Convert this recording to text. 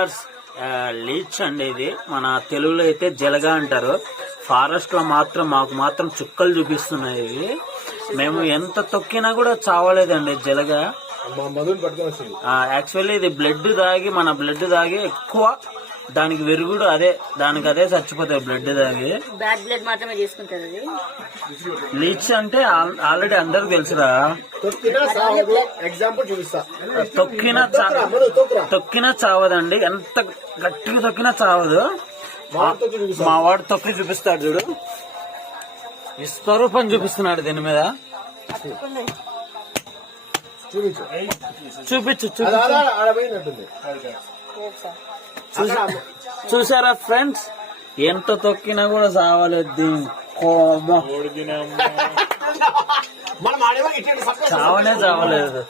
Viewers, Leach అండి ఇది. మన తెలుగులో అయితే జలగ అంటారు. ఫారెస్ట్ లో మాకు మాత్రం చుక్కలు చూపిస్తున్నాయి ఇవి. మేము ఎంత తొక్కినా కూడా చావలేదండి జలగ. యాక్చువల్లీ ఇది మన బ్లడ్ తాగి ఎక్కువ దానికి విరుగుడు దానికి అదే చచ్చిపోతాయి బ్లడ్ తాగి. బ్యాడ్ బ్లడ్ మాత్రమే తీసుకుంటారు. లీచ్ అంటే ఆల్రెడీ అందరికి తెలుసురా. తొక్కినా చావదండి, ఎంత గట్టిగా తొక్కినా చావదు. మా వాడు తొక్కి చూపిస్తాడు చూడు, విశ్వరూపం చూపిస్తున్నాడు దీని మీద. చూపించు. చూసారా ఫ్రెండ్స్, ఎంత తొక్కినా కూడా చావలేదు. చావలేదు.